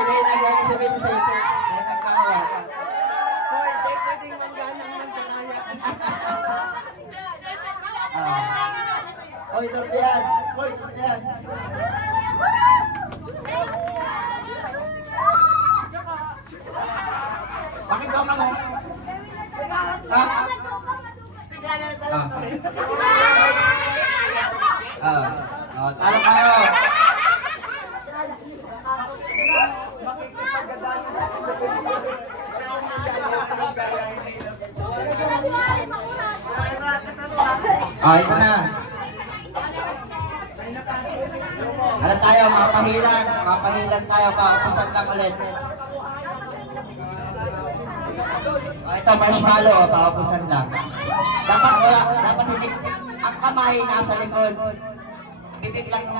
Hindi nagani si Vincent. Ay, nagkawa. Hoy, di pwedeng mangganang magkaraya. Hoy, ito yan. Hoy, ito yan. Bakit ka mo? Ha? Talo kayo. Ito na. Ano tayo, mapahilan. Mapahilan tayo, paupusan lang ulit. Ito, marshmallow, paupusan lang. Dapat wala, dapat hindi, ang kamay nasa likod. Bibig lang ang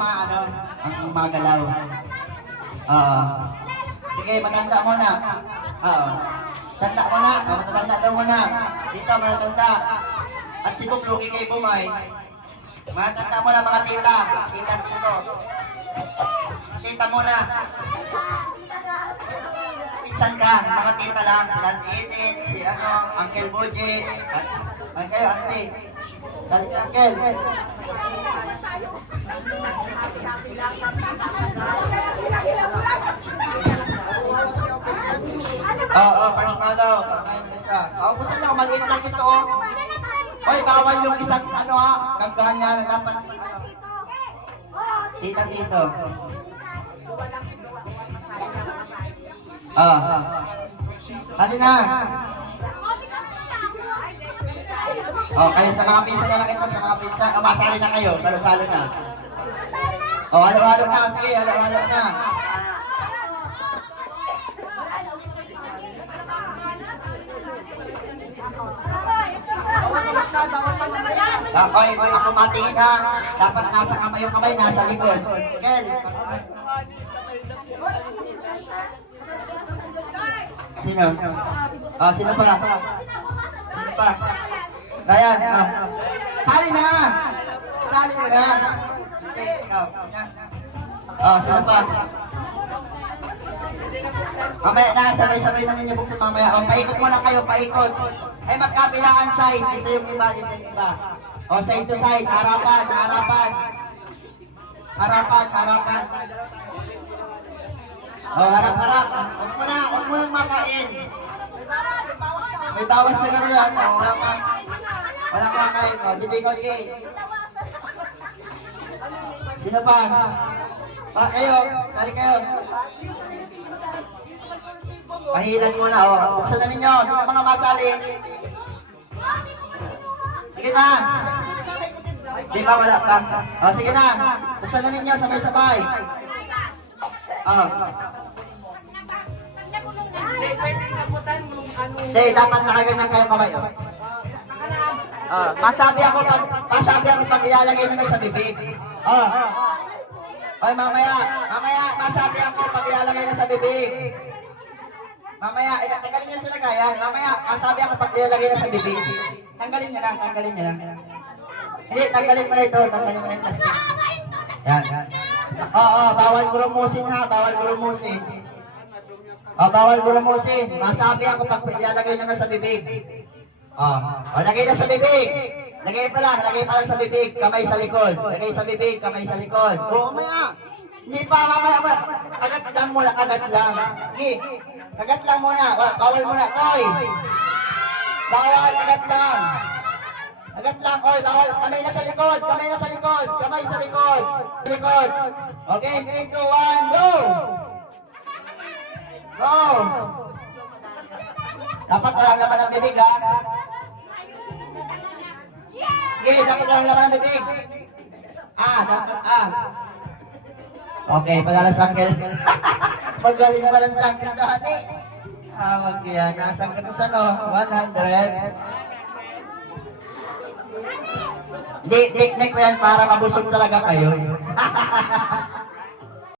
magalaw. Sige, matanda muna. Tanda muna, matanda daw muna. Dito, matanda. At si Bong Lugi kay Bumay. Matanda muna mga tita. Tita dito. Tita muna. Pinsan ka, mga tita lang. Si Auntie Edith, si Uncle Boji. Ay kayo, Auntie. Dali ni Uncle. Marshmallow. Kakain mo isa. Busan lang, maliit lang ito. Hoy, bawal yung isang ganggahan niya na dapat. Tita dito. Hali na. Kayo sa mga pisa na lang ito, sa mga pisa. Masali na kayo, salo-salo na. Halo-halo na, sige, halo-halo na. Okay, ako matingin ha. Dapat nasa kamay yung kamay, nasa likod. Kel. Sino? Sino pa? Sino pa? Ryan, sali na! Sali mo na! Sige, ikaw. Sino pa? Mamaya na, sabay-sabay na ninyo buksan mamaya. Paikot mo lang kayo, paikot. Magkabilangan side. Dito yung iba, dito yung iba. Side to side. Harapan, harapan. Harapan, harapan. Harap-harap. Huwag mo nang makain. May bawas na kami yan. Walang makain. Dito ikaw, Kay. Sino pa? Kayo. Kali kayo. Pahilan mo na. Buksan na ninyo. Sino mga masali? Sige na. Di ba wala pa? Sige na. Buksan na ninyo. Sabay-sabay. Hindi, dapat nakaganyan kayo kamay. Masabi ako pag ilalagay na sa bibig. Oy, mamaya, masabi ako pag ilalagay na sa bibig. Mamaya, tanggalin niya sila kaya. Mamaya, masabi ako pag ilalagay na sa bibig. Tanggalin niya lang. Hindi, tanggalin mo na ito. Tanggalin mo na yung plastic. Yan. Bawal gurumusin ha. Bawal gurumusin. Bawal gurumusin. Masabi ako pag ilalagay na sa bibig. Lagay na sa bibig. Lagay pa lang sa bibig. Kamay sa likod. Lagay sa bibig, kamay sa likod. Mamaya. Hindi pa, mamaya. Kagat lang muna, kagat lang. Hindi. Kagat lang muna. Bawal muna. Toy. Bawal, kagat lang. Kagat lang. Bawal. Kamay na sa likod. Kamay na sa likod. Kamay sa likod. Likod. Okay, 3, 2, 1, go! Go! Dapat walang laman ng bibig, ha? Okay, dapat walang laman ng bibig. Dapat. Okay, pagalas Uncle. Magaling pa lang sa Uncle Dani. Wag yan. Nasaan ka to sa 100. Hindi, technique ko yan para mabusog talaga kayo.